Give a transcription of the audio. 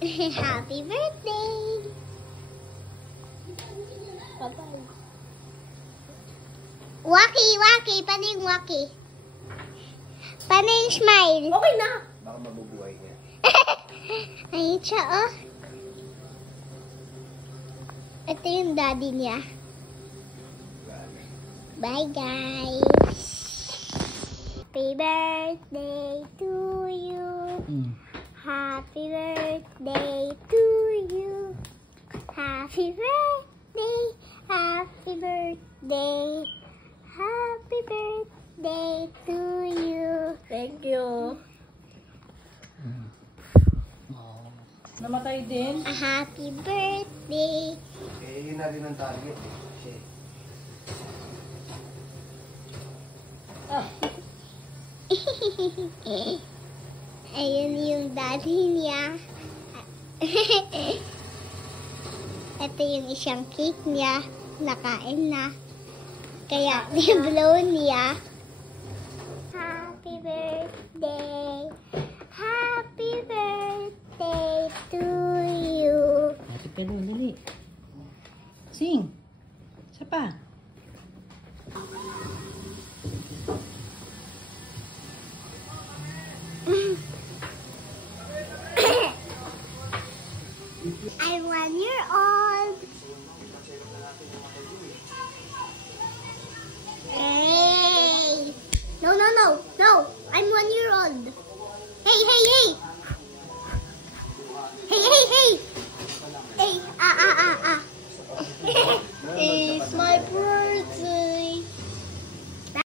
Happy birthday! Bye-bye. Waki, Waki! Paano yung Waki? Paano yung smile? Okay na! Baka mabubuhay niya. Ayun siya, oh. Ito yung daddy niya. Bye, guys! Happy birthday to you. Happy birthday to you. Happy birthday. Happy birthday. Happy birthday to you. Thank you. Namatay din. A happy birthday. Eh, yun na rin ang target eh. Kasi, Ayun yung daddy niya. Ito yung isang cake niya. Nakain na. Kaya blow niya. Happy birthday. Happy birthday to you. Happy ka doon, dali. Sing. Isa pa. I'm 1 year old. Hey! No, no, no, no! I'm 1 year old. Hey, hey, hey! Hey, hey, hey! Hey, ah. It's my birthday.